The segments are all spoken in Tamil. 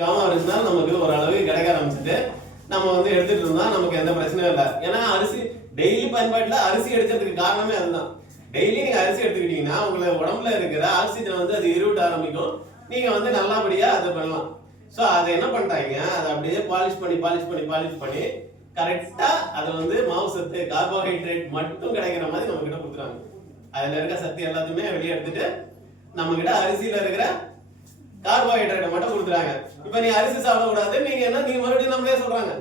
கவனம் இருந்துச்சுன்னா நமக்கு ஓரளவு கிடைக்க ஆரம்பிச்சுட்டு நம்ம வந்து எடுத்துட்டு இருந்தா நமக்கு எந்த பிரச்சனையும் இல்லை. ஏன்னா அரிசி டெய்லி பயன்பாட்டுல அரிசி எடுக்கிறதுக்கு காரணமே அதுதான். டெய்லி நீங்க அரிசி எடுத்துக்கிட்டீங்கன்னா உங்களை உடம்புல இருக்கிற ஆக்சிஜன் வந்து அது இருவிட ஆரம்பிக்கும். நீங்க வந்து நல்லபடியா அதை பண்ணலாம். ஸோ அதை என்ன பண்ணிட்டாங்க, அதை அப்படியே பாலிஷ் பண்ணி கரெக்டா அதை வந்து மாவு சத்து கார்போஹைட்ரேட் மட்டும் கிடைக்கிற மாதிரி நம்ம கிட்ட கொடுக்குறாங்க. அதுல இருக்க சத்து எல்லாத்தையுமே வெளியே எடுத்துட்டு நம்ம கிட்ட அரிசியில இருக்கிற கார்போஹைட்ரேட்டை மட்டும் கொடுக்குறாங்க. இப்ப நீ அரிசி சாப்பிடக்கூடாது நீங்க என்ன நீங்க மறுபடியும் நம்மளே சொல்றாங்க,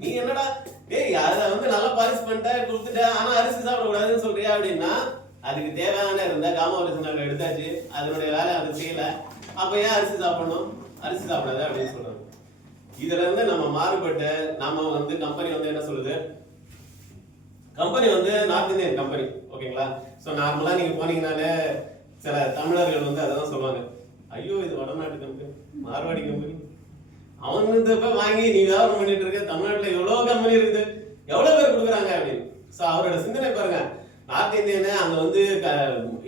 நீ என்னடா டேய் அதை வந்து நல்லா பாலிஷ் பண்ணிட்ட கொடுத்துட்ட ஆனா அரிசி சாப்பிடக்கூடாதுன்னு சொல்றியா அப்படின்னா, அதுக்கு தேவையான இருந்த காமோரிஜினல் எடுத்தாச்சு, அதனுடைய வேலை அது செய்யல, அப்ப ஏன் அரிசி சாப்பிடணும், அரிசி சாப்பிடாத அப்படின்னு சொல்றாங்க. இதுல இருந்து நம்ம மாறுபட்டு நம்ம வந்து கம்பெனி வந்து என்ன சொல்லுது, கம்பெனி வந்து நார்த் இந்தியன் கம்பெனி, ஓகேங்களா? ஸோ நார்மலா நீங்க போனீங்கனாலே சில தமிழர்கள் வந்து அதான் சொல்லுவாங்க, ஐயோ இது வடநாட்டு கம்பெனி, மார்வாடி கம்பெனி, அவனுக்கு போய் வாங்கி நீ வியாபாரம் பண்ணிட்டு இருக்க, தமிழ்நாட்டுல எவ்வளவு கம்பெனி இருக்குது, எவ்வளவு பேர் கொடுக்குறாங்க அப்படின்னு. ஸோ அவரோட சிந்தனை பாருங்க, நார்த் இந்தியனு அங்க வந்து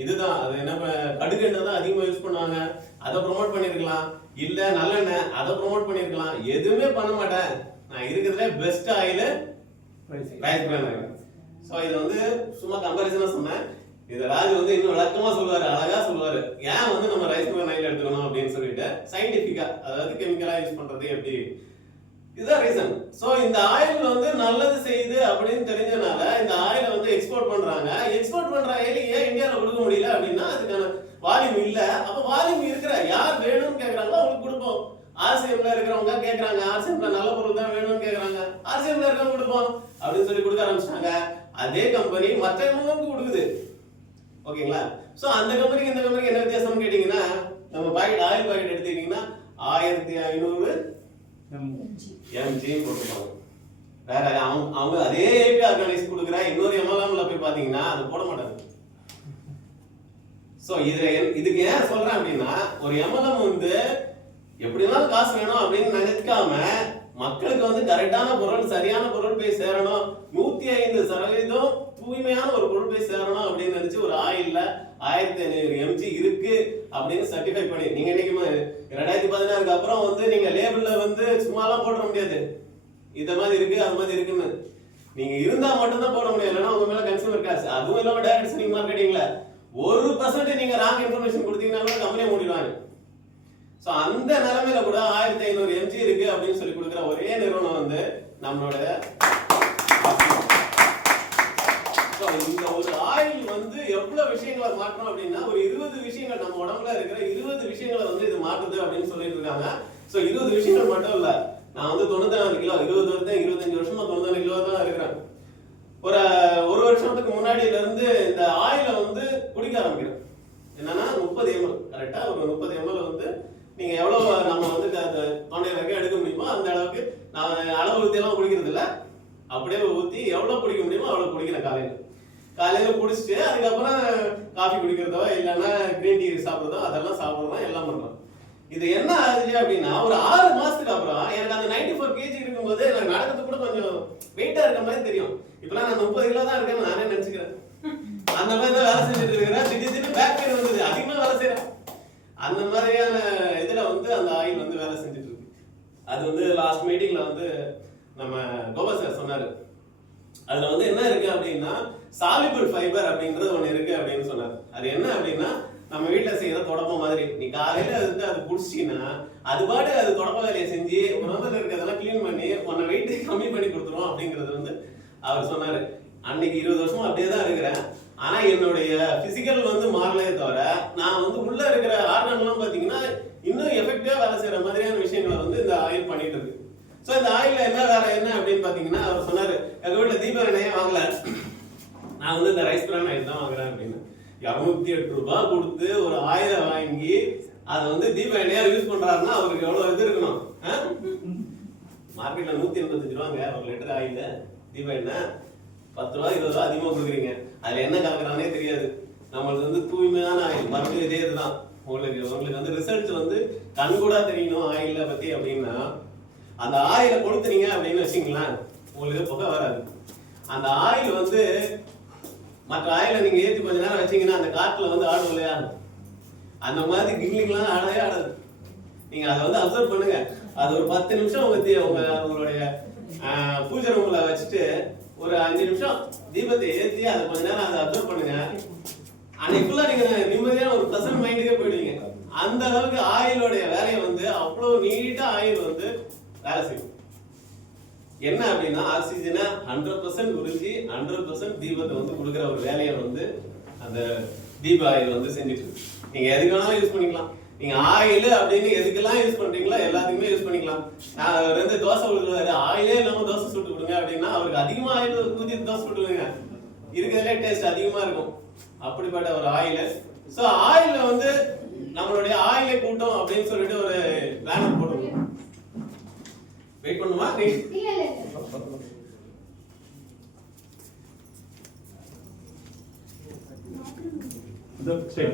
இதுதான் அது என்ன கடுகு எண்ணெய் தான் அதிகமா யூஸ் பண்ணுவாங்க, அதை ப்ரொமோட் பண்ணிருக்கலாம், இல்ல நல்லெண்ணெய் அதை ப்ரொமோட் பண்ணிருக்கலாம், எதுவுமே பண்ண மாட்டேன், நான் இருக்கிறதுல பெஸ்ட் ஆயில் ரைஸ் பிரான் ஆயில். ஸோ இது வந்து சும்மா கம்பேரிசனா சொன்னேன். இதை ராஜ் வந்து இன்னும் விளக்கமா சொல்லுவாரு, அழகா சொல்லுவாரு, ஏன் வந்து நம்ம ரைஸ் பிரான் ஆயில் எடுத்துக்கணும் அப்படின்னு சொல்லிட்டு சயின்டிபிக்கா, அதாவது கெமிக்கலா யூஸ் பண்றது எப்படி, இதுதான் ரீசன். சோ இந்த ஆயில் வந்து நல்லது செய்யுது அப்படின்னு தெரிஞ்சனால இந்த ஆயிலை வந்து எக்ஸ்போர்ட் பண்றாங்க. எக்ஸ்போர்ட் பண்ற ஆயில் ஏன் இந்தியாவில் கொடுக்க முடியல அப்படின்னா, அதுக்கான வால்யூம் இல்ல. அப்ப வால்யூம் இருக்கிற யார் வேணும்னு கேக்குறாங்களோ அவங்களுக்கு கொடுப்போம். ஆர்சிஎம்ல இருக்கிறவங்க கேக்குறாங்க, ஆர்சிஎம்ல நல்ல பொருள் தான் வேணும்னு கேக்குறாங்க, ஆர்சிஎம்ல இருக்கவங்க கொடுப்போம் அப்படின்னு சொல்லி கொடுக்க ஆரம்பிச்சிட்டாங்க. அதே கம்பெனி மற்றவங்களுக்கு கொடுக்குது, ஓகேங்களா? சோ அந்த கம்பெனிக்கு இந்த கம்பெனிக்கு என்ன வித்தியாசம்னு கேட்டீங்கன்னா, நம்ம பாக்கெட் ஆயில் பாக்கெட் எடுத்துக்கிட்டீங்கன்னா 1500 mg போட்டுருப்பாங்க. வேற அவங்க அதே ஏபி ஆர்கானிக்ஸ் கொடுக்குற இன்னொரு எம்எல்எம்ல போய் பாத்தீங்கன்னா அது போட மாட்டாங்க. சோ இதுக்கு ஏன் சொல்றேன் அப்படின்னா, ஒரு எம்எல்எம் வந்து எப்படினாலும் காசு வேணும் அப்படின்னு நினைக்காம மக்களுக்கு வந்து கரெக்டான பொருள் சரியான பொருள் போய் சேரணும், 105% தூய்மையான ஒரு பொருள் போய் சேரணும் அப்படின்னு நினைச்சு ஒரு ஆயில்ல 1500 mg இருக்கு அப்படின்னு சர்டிஃபை பண்ணி, நீங்க இன்னைக்கு 2016 அப்புறம் வந்து நீங்க லேபிள்ல வந்து சும்மாலாம் போட முடியாது, இந்த மாதிரி இருக்கு அது மாதிரி இருக்குன்னு நீங்க இருந்தா மட்டும் தான் போட முடியும், இல்லைன்னா உங்க மேல கன்சூமர் காசு. அதுவும் இல்லாம டைரக்ட் செல்லிங் மார்க்கெட்டிங்ல 1% நீங்க ராங் இன்ஃபர்மேஷன் கொடுத்தீங்கன்னா கூட கம்பெனியை மூடிடுவாங்க. சோ அந்த நிலைமையில கூட 1500 mg இருக்கு அப்படின்னு சொல்லி கொடுக்குற ஒரே நிறுவனம் வந்து நம்மளோட. இந்த ஒரு ஆயில் வந்து எவ்வளவு விஷயங்களை மாற்றணும் அப்படின்னா, ஒரு 20 விஷயங்கள் நம்ம உடம்புல இருக்கிற 20 விஷயங்களை வந்து இது மாற்றுது அப்படின்னு சொல்லிட்டு இருக்காங்க. சோ 20 விஷயங்கள் மட்டும் இல்ல, நான் வந்து 94 கிலோ 25 வருஷமா 94 கிலோ தான் இருக்கிறேன். ஒரு வருஷத்துக்கு முன்னாடியில இருந்து இந்த ஆயிலை வந்து குடிக்க ஆரம்பிக்கிறேன். என்னன்னா 30 ml, கரெக்டா ஒரு 30 ml வந்து நீங்க எவ்வளவு நம்ம வந்து தொண்டை வரைக்கும் எடுக்க முடியுமோ அந்த அளவுக்கு நான் அளவு ஊத்தி எல்லாம் குடிக்கிறது இல்ல, அப்படியே ஊத்தி எவ்வளவு குடிக்க முடியுமோ அவ்வளவு குடிக்கிறேன். காலையில குடிச்சிட்டு அதுக்கப்புறம் காஃபி குடிக்கிறதோ இல்லைன்னா கிரீன் டீ சாப்பிட்றதோ அதெல்லாம் சாப்பிட்றோம், எல்லாம் பண்றோம். இது என்ன ஆகுது அப்படின்னா, ஒரு 6 மாசத்துக்கு அப்புறம் எனக்கு அந்த 94 kg இருக்கும்போது எனக்கு நடக்கிறது கூட கொஞ்சம் வெயிட்டா இருக்க மாதிரி தெரியும். இப்பெல்லாம் நான் 30 கிலோ தான் இருக்கேன்னு நானே நினைச்சுக்கிறேன். அந்த மாதிரி தான் வேலை செஞ்சுட்டு இருக்கிறேன். திடீர்னு பேக் பெயின் வந்தது, அதிகமா வேலை செய்யறேன். அந்த மாதிரியான இதுல வந்து அந்த ஆயில் வந்து வேலை செஞ்சுட்டு இருக்கு. அது வந்து லாஸ்ட் மீட்டிங்ல வந்து நம்ம கோபா சார் சொன்னாரு, அதுல வந்து என்ன இருக்கு அப்படின்னா சாலிபிள் ஃபைபர் அப்படின்றது ஒண்ணு இருக்கு அப்படின்னு சொன்னாரு. அது என்ன அப்படின்னா, நம்ம வீட்டுல செய்யற தொடப்ப மாதிரி, நீ காலையில வந்து அது குடிச்சின்னா அது பாட்டு அது தொடப்ப வேலையை செஞ்சு உடம்புல இருக்கிறதெல்லாம் கிளீன் பண்ணி உன்னை வெயிட் கம்மி பண்ணி கொடுத்துரும் அப்படிங்கறது வந்து அவர் சொன்னாரு. அன்னைக்கு 20 வருஷமா அப்படியே தான் இருக்கிறேன். ஆனா என்னுடைய பிசிக்கல் வந்து மாறலையே தவிர நான் வந்து உள்ள இருக்கிற ஆர்கன் எல்லாம் பாத்தீங்கன்னா இன்னும் எஃபெக்டிவா வேலை செய்யற மாதிரியான விஷயங்களை வந்து இந்த ஆயில் பண்ணிட்டு இருக்கு. சோ இந்த ஆயில்ல என்ன வேலை என்ன அப்படின்னு பாத்தீங்கன்னா, அவர் சொன்னாரு, எங்க வீட்டுல தீப எண்ணெயே வாங்கல, நான் வந்து இந்த ரைஸ் பிரான் ஆயில் தான் வாங்குறேன் அப்படின்னு. 208 ரூபாய் கொடுத்து ஒரு ஆயிலை வாங்கி அதை வந்து தீப எண்ணெயா யூஸ் பண்றாருன்னா அவருக்கு எவ்வளவு இது இருக்கணும். மார்க்கெட்ல 185 ரூபாங்க ஒரு லிட்டர் ஆயில் தீப எண்ணெய், 10 ரூபாய் 20 ரூபாய் அதிகமா கொடுக்குறீங்க. அதுல என்ன கலக்குறானே தெரியாது. நம்மளுக்கு வந்து தூய்மையான ஆயில் மறுபடியும் இதே இதுதான். உங்களுக்கு வந்து ரிசல்ட் வந்து கண்கூடா தெரியணும் ஆயில பத்தி அப்படின்னா, அந்த ஆயிலை கொடுத்துறீங்க அப்படின்னு வச்சுங்களேன், உங்களுக்கு புகை வராது. அந்த ஆயில் வந்து மற்ற ஆயில நீங்க ஏற்றி கொஞ்ச நேரம் வச்சீங்கன்னா அந்த காற்றுல வந்து ஆடும் இல்லையா, அந்த மாதிரி கிங்லிங்லாம் ஆடவே ஆடாது. நீங்க அதை வந்து அப்சர்வ் பண்ணுங்க. அது ஒரு 10 நிமிஷம் உங்களுடைய பூஜை ரூம்ல வச்சுட்டு ஒரு 5 நிமிஷம் தீபத்தை ஏற்றி அதை கொஞ்ச நேரம் அதை அப்சர்வ் பண்ணுங்க. அன்னைக்குள்ள நீங்க நிம்மதியான ஒரு ப்ளசன்ட் மைண்டுக்கே போயிடுவீங்க. அந்த அளவுக்கு ஆயிலோடைய வேலையை வந்து அவ்வளவு நீட்டா ஆயில் வந்து வேலை செய்யும். என்ன அப்படின்னா ஆக்சிஜனை 100% உறிஞ்சி 100% தீபத்தை வந்து கொடுக்குற ஒரு வேலையை வந்து அந்த தீப ஆயில் வந்து செஞ்சுட்டு இருக்கு. நீங்க எதுக்கு வேணாலும் யூஸ் பண்ணிக்கலாம். நீங்க ஆயில் அப்படின்னு எதுக்கெல்லாம் யூஸ் பண்றீங்களோ எல்லாத்துக்குமே யூஸ் பண்ணிக்கலாம். நான் வந்து தோசை கொடுக்குறாரு, ஆயிலே இல்லாம தோசை சுட்டு கொடுங்க அப்படின்னா அவருக்கு அதிகமா ஆயில் ஊற்றி தோசை சுட்டுடுங்க, இருக்கிறதுலே டேஸ்ட் அதிகமா இருக்கும். அப்படிப்பட்ட ஒரு ஆயில். ஸோ ஆயில வந்து நம்மளுடைய ஆயிலை கூட்டம் அப்படின்னு சொல்லிட்டு ஒரு பேனர் போட்டுருக்கோம். வெயிட் பண்ணுமா? சரி.